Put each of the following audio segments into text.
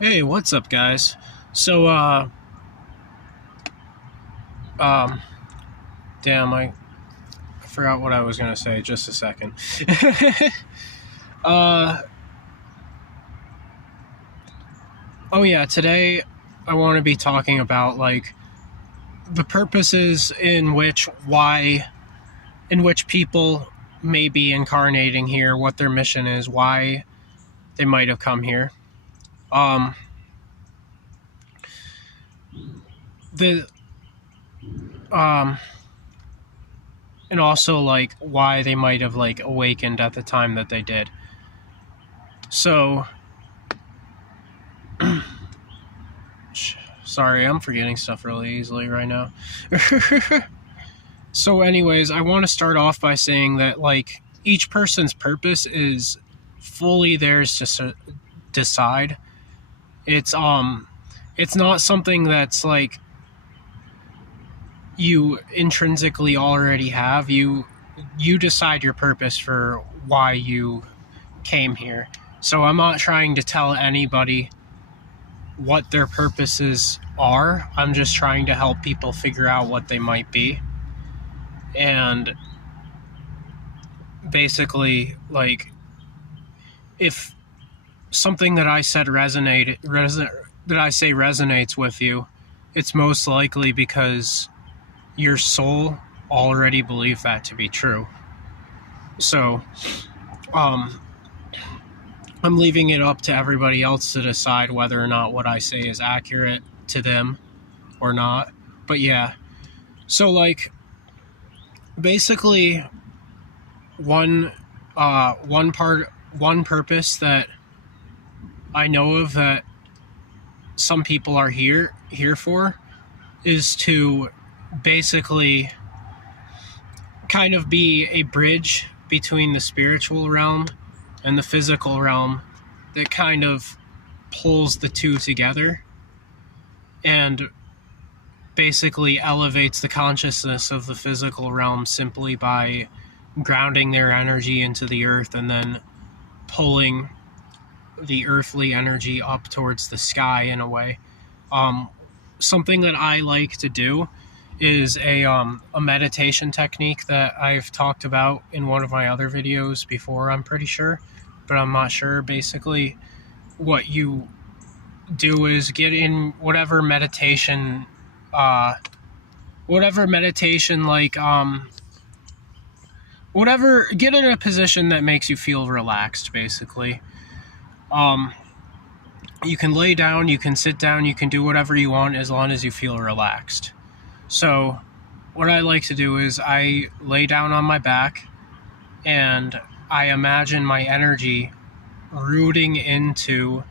Hey, what's up, guys? So, um, damn, I forgot what I was gonna say. Just a second. uh, oh yeah, today I want to be talking about like the purposes in which people may be incarnating here, what their mission is, why they might have come here. Um, the um, and also like why they might have like awakened at the time that they did. So, sorry, I'm forgetting stuff really easily right now. So, anyways, I want to start off by saying that like each person's purpose is fully theirs to decide. It's not something that's like you intrinsically already have. You decide your purpose for why you came here. So I'm not trying to tell anybody what their purposes are. I'm just trying to help people figure out what they might be. And basically, like, if something that I said resonates with you, it's most likely because your soul already believed that to be true. So, I'm leaving it up to everybody else to decide whether or not what I say is accurate to them or not. But yeah, so like, basically, one purpose that I know of that some people are here for is to basically kind of be a bridge between the spiritual realm and the physical realm that kind of pulls the two together and basically elevates the consciousness of the physical realm simply by grounding their energy into the earth and then pulling the earthly energy up towards the sky in a way. Something that I like to do is a meditation technique that I've talked about in one of my other videos before, I'm pretty sure, but I'm not sure. Basically, what you do is get in whatever meditation like get in a position that makes you feel relaxed, basically. You can lay down, you can sit down, you can do whatever you want as long as you feel relaxed. So what I like to do is I lay down on my back and I imagine my energy rooting into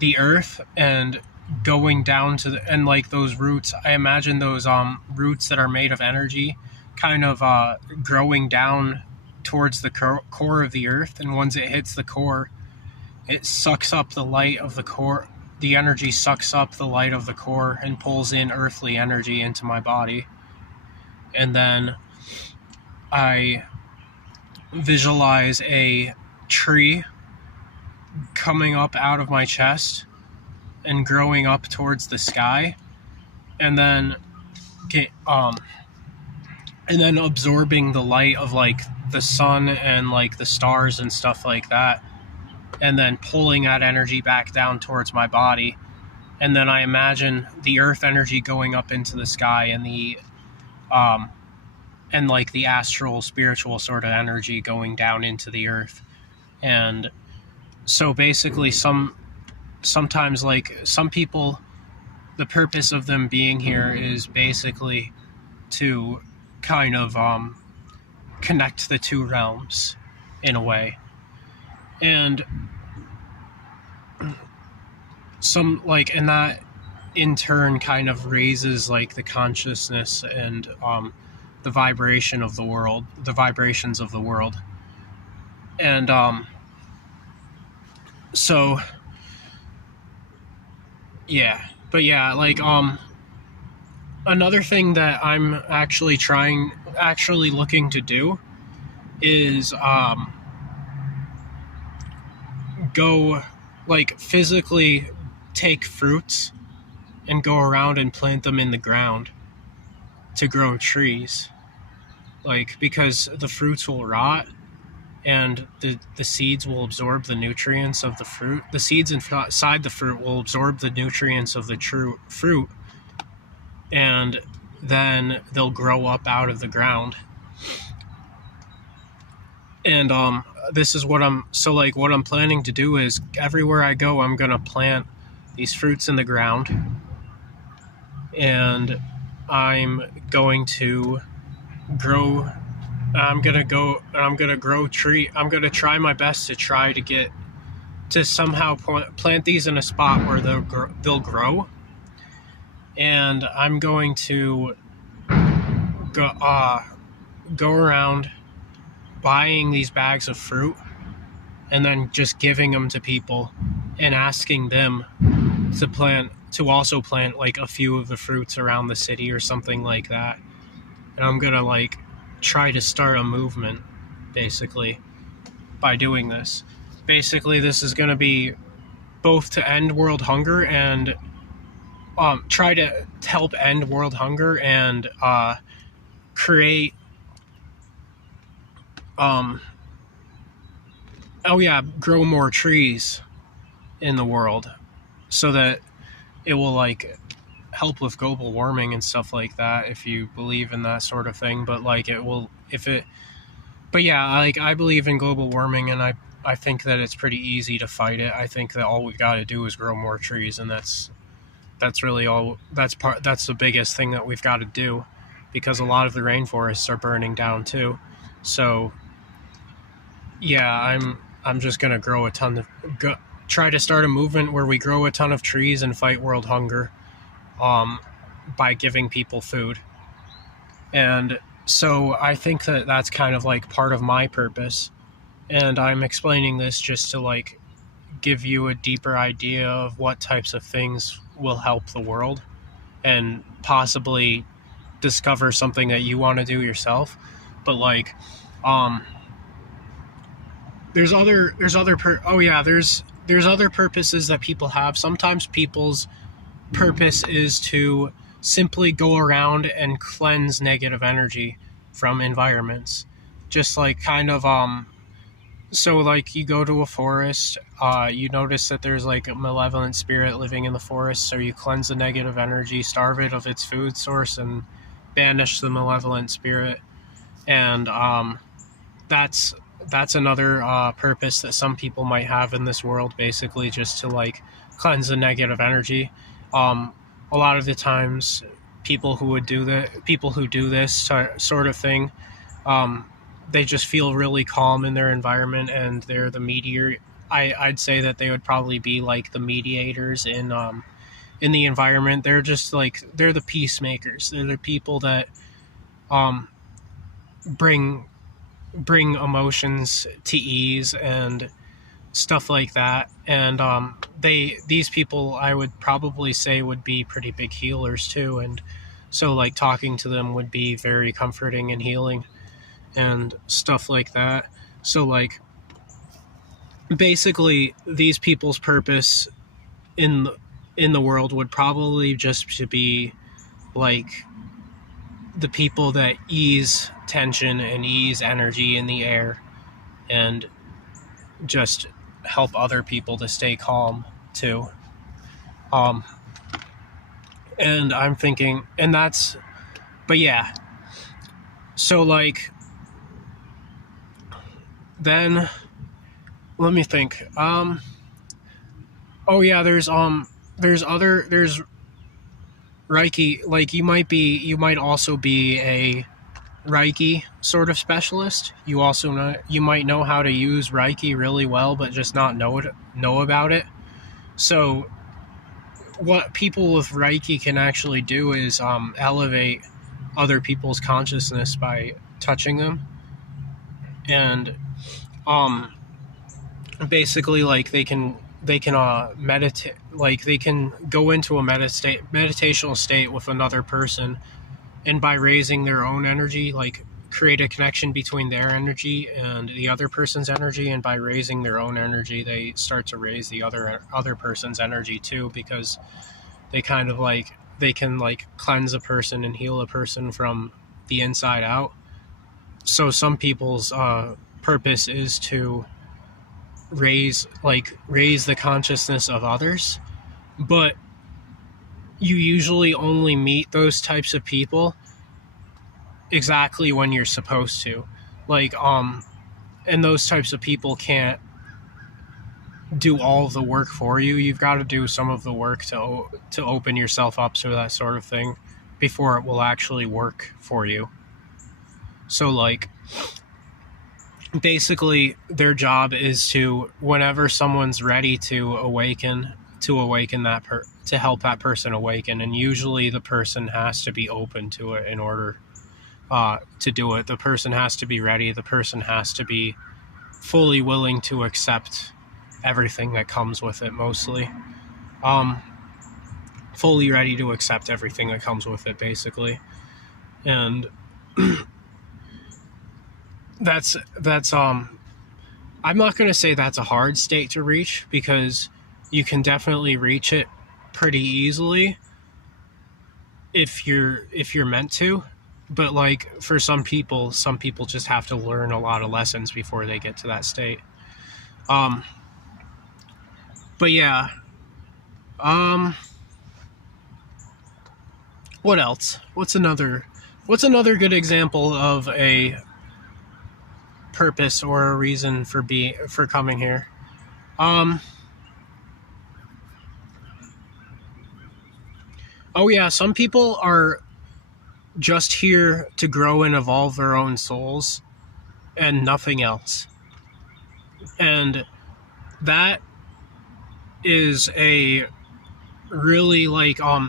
the earth and going down to and like those roots, I imagine those roots that are made of energy kind of growing down towards the core of the earth, and once it hits the core, it sucks up the light of the core. The energy sucks up the light of the core and pulls in earthly energy into my body. And then I visualize a tree coming up out of my chest and growing up towards the sky, and then absorbing the light of like the sun and like the stars and stuff like that, and then pulling that energy back down towards my body. And then I imagine the earth energy going up into the sky and the and like the astral spiritual sort of energy going down into the earth. And so basically sometimes like some people, the purpose of them being here is basically to kind of connect the two realms in a way. And and that in turn kind of raises like the consciousness and the vibrations of the world. And so yeah, but yeah, like another thing that I'm actually looking to do is go like physically take fruits and go around and plant them in the ground to grow trees. Like, because the fruits will rot and the seeds will absorb the nutrients of the fruit. The seeds inside the fruit will absorb the nutrients of the true fruit, and then they'll grow up out of the ground. And this is what I'm planning to do is everywhere I go, I'm going to plant these fruits in the ground, and I'm going to grow. I'm going to grow tree. I'm going to try my best to try to get to somehow plant these in a spot where they'll grow. And I'm going to go around buying these bags of fruit and then just giving them to people and asking them to also plant like a few of the fruits around the city or something like that. And I'm gonna like try to start a movement basically by doing this. Basically, this is gonna be both to end world hunger and try to help end world hunger and create grow more trees in the world so that it will like help with global warming and stuff like that, if you believe in that sort of thing. But like I believe in global warming, and I think that it's pretty easy to fight it. I think that all we've got to do is grow more trees, and that's really all. That's the biggest thing that we've got to do, because a lot of the rainforests are burning down too. So yeah, I'm just gonna try to start a movement where we grow a ton of trees and fight world hunger by giving people food. And so I think that that's kind of like part of my purpose, and I'm explaining this just to like give you a deeper idea of what types of things will help the world and possibly discover something that you want to do yourself. But like there's other purposes that people have. Sometimes people's purpose is to simply go around and cleanse negative energy from environments. Just like kind of so like you go to a forest, you notice that there's like a malevolent spirit living in the forest, so you cleanse the negative energy, starve it of its food source, and banish the malevolent spirit. And that's another purpose that some people might have in this world, basically just to like cleanse the negative energy. A lot of the times people who do this sort of thing, they just feel really calm in their environment, and they're the mediator. I'd say that they would probably be like the mediators in the environment. They're just like, they're the peacemakers. They're the people that bring emotions to ease and stuff like that. And these people, I would probably say, would be pretty big healers too. And so like talking to them would be very comforting and healing and stuff like that. So like basically these people's purpose in the world would probably just to be like the people that ease tension and ease energy in the air and just help other people to stay calm too. And I'm thinking, but yeah, so like then let me think. There's Reiki. Like you might also be a Reiki sort of specialist. You might know how to use Reiki really well, but just not know about it. So what people with Reiki can actually do is elevate other people's consciousness by touching them. And basically like they can meditate, like they can go into a meditational state with another person, and by raising their own energy, like create a connection between their energy and the other person's energy, and by raising their own energy, they start to raise the other person's energy too, because they kind of like they can like cleanse a person and heal a person from the inside out. So some people's purpose is to raise the consciousness of others, but you usually only meet those types of people exactly when you're supposed to. And those types of people can't do all of the work for you. You've got to do some of the work to open yourself up to that sort of thing before it will actually work for you. So basically their job is to, whenever someone's ready to awaken to help that person awaken, and usually the person has to be open to it in order to do it. The person has to be ready. The person has to be fully willing to accept everything that comes with it, mostly. Fully ready to accept everything that comes with it, basically. And that's I'm not going to say that's a hard state to reach, because you can definitely reach it pretty easily if you're meant to. But for some people just have to learn a lot of lessons before they get to that state. But yeah. What else? What's another good example of a purpose or a reason for coming here? Oh yeah, some people are just here to grow and evolve their own souls and nothing else. And that is a really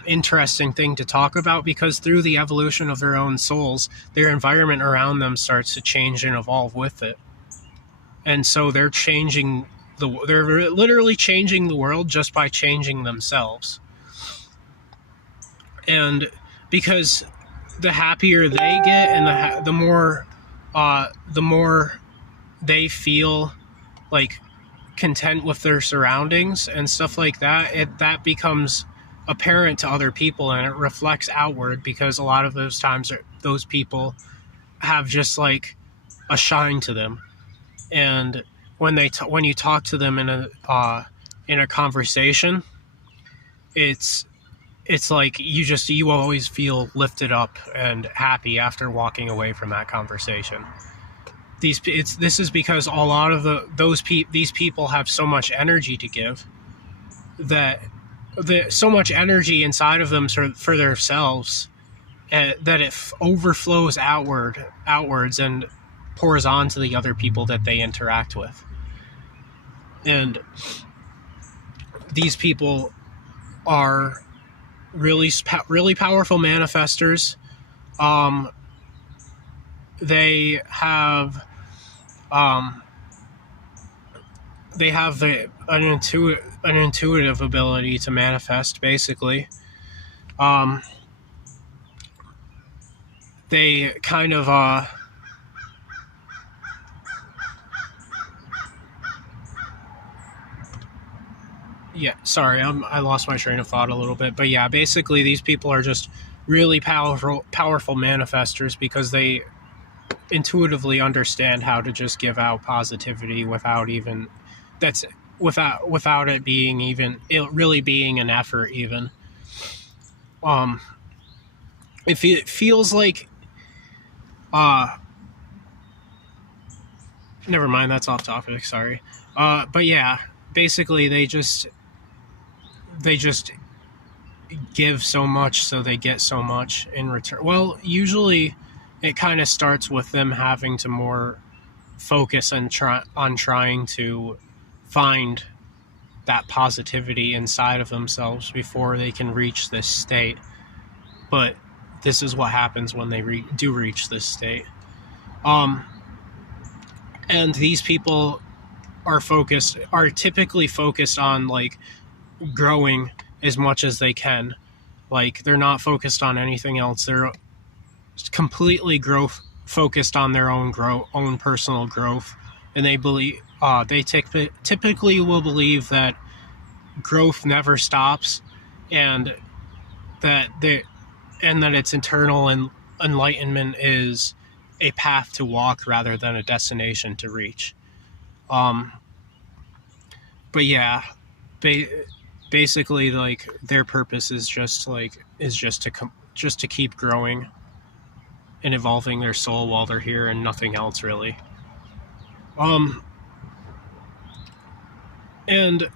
interesting thing to talk about, because through the evolution of their own souls, their environment around them starts to change and evolve with it. And so they're literally changing the world just by changing themselves. And because the happier they get and the more they feel content with their surroundings and stuff like that, that becomes apparent to other people, and it reflects outward, because a lot of those times those people have just a shine to them. And when you talk to them in a conversation, it's you always feel lifted up and happy after walking away from that conversation. This is because a lot of these people have so much energy to give, that so much energy inside of them for themselves, that it overflows outwards and pours on to the other people that they interact with. And these people are really powerful manifestors. They have an intuitive ability to manifest, basically. They kind of I lost my train of thought a little bit. But yeah, basically these people are just really powerful manifestors, because they intuitively understand how to just give out positivity without it really being an effort even. It feels like never mind, that's off topic, sorry. But yeah, basically they just give so much, so they get so much in return. Well, usually it kind of starts with them having to more focus on trying to find that positivity inside of themselves before they can reach this state. But this is what happens when they do reach this state. And these people are typically focused on growing as much as they can. They're not focused on anything else. They're completely growth focused on their own personal growth, and they believe they typically will believe that growth never stops, and that its internal and enlightenment is a path to walk rather than a destination to reach. But yeah, basically, like, their purpose is just to keep growing and evolving their soul while they're here, and nothing else really. And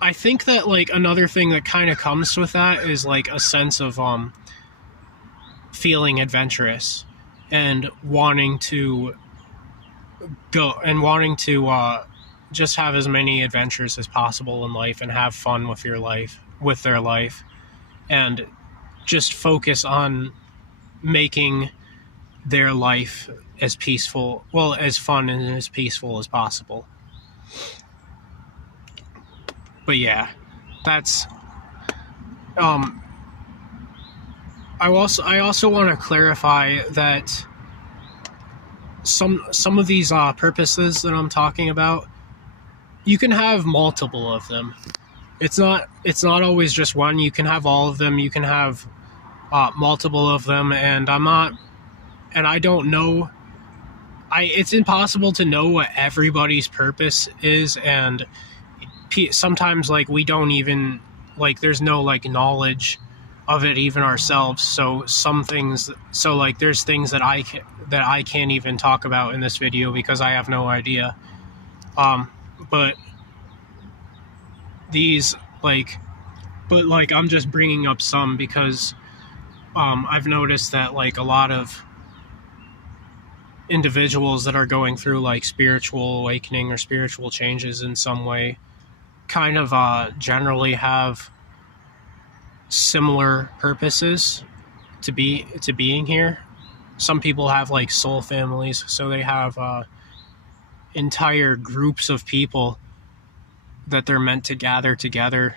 I think that, like, another thing that kind of comes with that is, like, a sense of feeling adventurous and wanting to just have as many adventures as possible in life and have fun with their life, and just focus on making their life as fun and as peaceful as possible. But yeah, that's I also want to clarify that some of these purposes that I'm talking about, you can have multiple of them. It's not always just one. You can have all of them. You can have multiple of them, and I don't know. It's impossible to know what everybody's purpose is, and sometimes, like, we don't even, like, there's no, like, knowledge of it even ourselves. So like, there's things that I can't even talk about in this video because I have no idea. But I'm just bringing up some because I've noticed that, like, a lot of individuals that are going through, like, spiritual awakening or spiritual changes in some way kind of generally have similar purposes to being here. Some people have, like, soul families, so they have entire groups of people that they're meant to gather together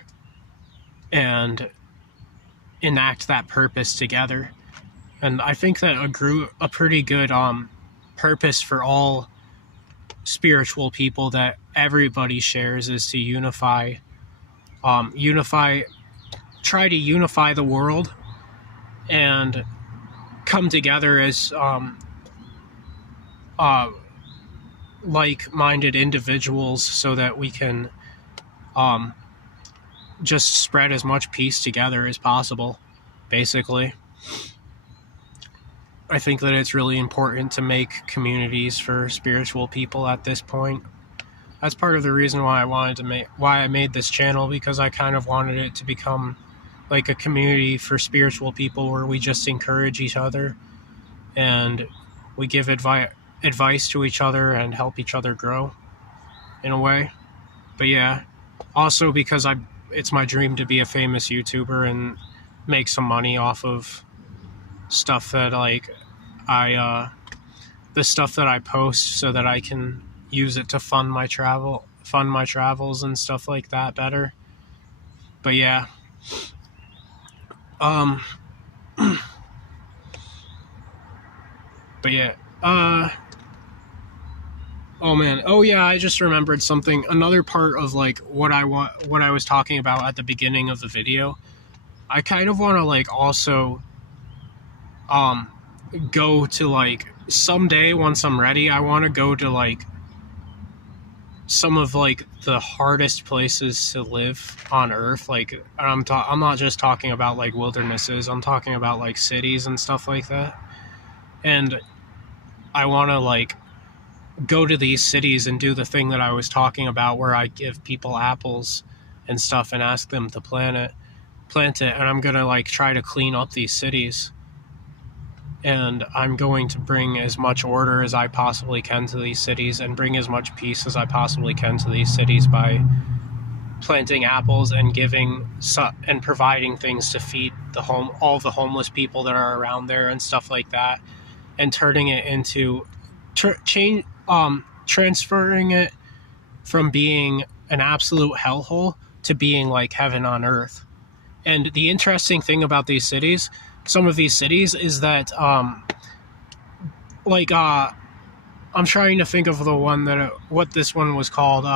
and enact that purpose together. And I think that a pretty good purpose for all spiritual people that everybody shares is to try to unify the world and come together as like-minded individuals so that we can just spread as much peace together as possible, basically. I think that it's really important to make communities for spiritual people at this point. That's part of the reason why I made this channel, because I kind of wanted it to become like a community for spiritual people where we just encourage each other and we give advice to each other and help each other grow in a way. But yeah, also because it's my dream to be a famous YouTuber and make some money off of stuff that, like, the stuff that I post, so that I can use it to fund my travels and stuff like that better. But yeah, oh man, oh yeah, I just remembered something. Another part of, like, what I was talking about at the beginning of the video, I kind of want to, like, also go to, like, someday once I'm ready, I want to go to, like, some of, like, the hardest places to live on Earth. Like, I'm not just talking about, like, wildernesses. I'm talking about, like, cities and stuff like that. And I want to, like, go to these cities and do the thing that I was talking about, where I give people apples and stuff and ask them to plant it. And I'm gonna, like, try to clean up these cities. And I'm going to bring as much order as I possibly can to these cities, and bring as much peace as I possibly can to these cities by planting apples and and providing things to feed all the homeless people that are around there and stuff like that, and turning it into transferring it from being an absolute hellhole to being like heaven on earth. And the interesting thing about some of these cities, is that like I'm trying to think of the one that what this one was called.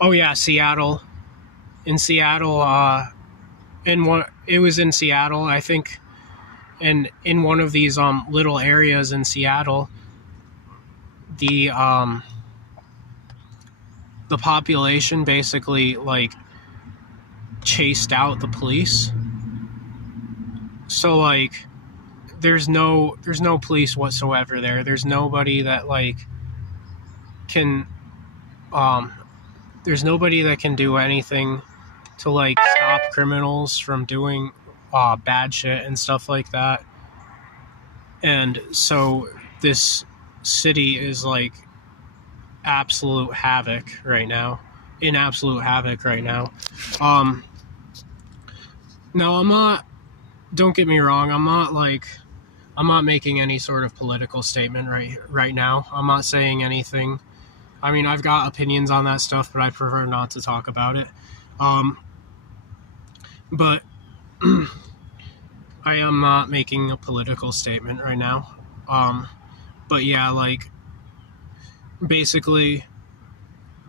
Oh yeah, Seattle. In Seattle, it was in Seattle, I think, and in one of these little areas in Seattle, the the population basically like chased out the police. So like there's no police whatsoever there. There's nobody that like can there's nobody that can do anything to like stop criminals from doing bad shit and stuff like that. And so this city is like absolute havoc right now. In absolute havoc right now. Now I'm not, don't get me wrong, I'm not making any sort of political statement right now. I'm not saying anything. I mean, I've got opinions on that stuff, but I prefer not to talk about it. But I am not making a political statement right now. But yeah, like basically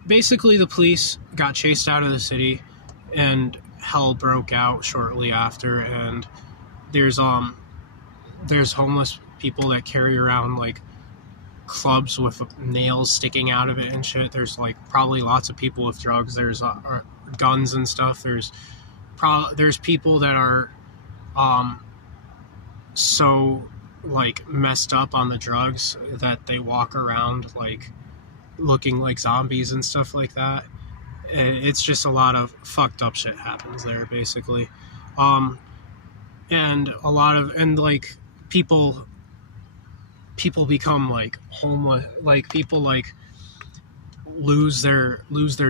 the police got chased out of the city and hell broke out shortly after, and there's homeless people that carry around like clubs with nails sticking out of it and shit. There's like probably lots of people with drugs. There's guns and stuff. There's people that are so like messed up on the drugs that they walk around like looking like zombies and stuff like that. It's just a lot of fucked up shit happens there basically. And a lot of, and like people become like homeless, like people like lose their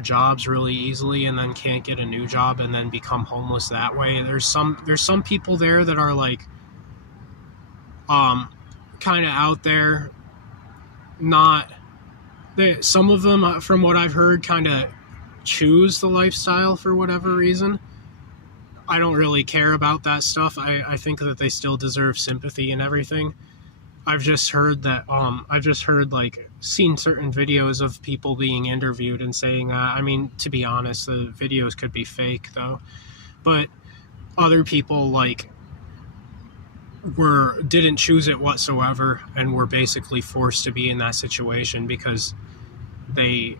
jobs really easily and then can't get a new job and then become homeless that way. There's some people there that are like kind of out there, not some of them from what I've heard kind of choose the lifestyle for whatever reason. I don't really care about that stuff. I think that they still deserve sympathy and everything. I've just heard like seen certain videos of people being interviewed and saying that. I mean, to be honest, the videos could be fake though. But other people like didn't choose it whatsoever and were basically forced to be in that situation because they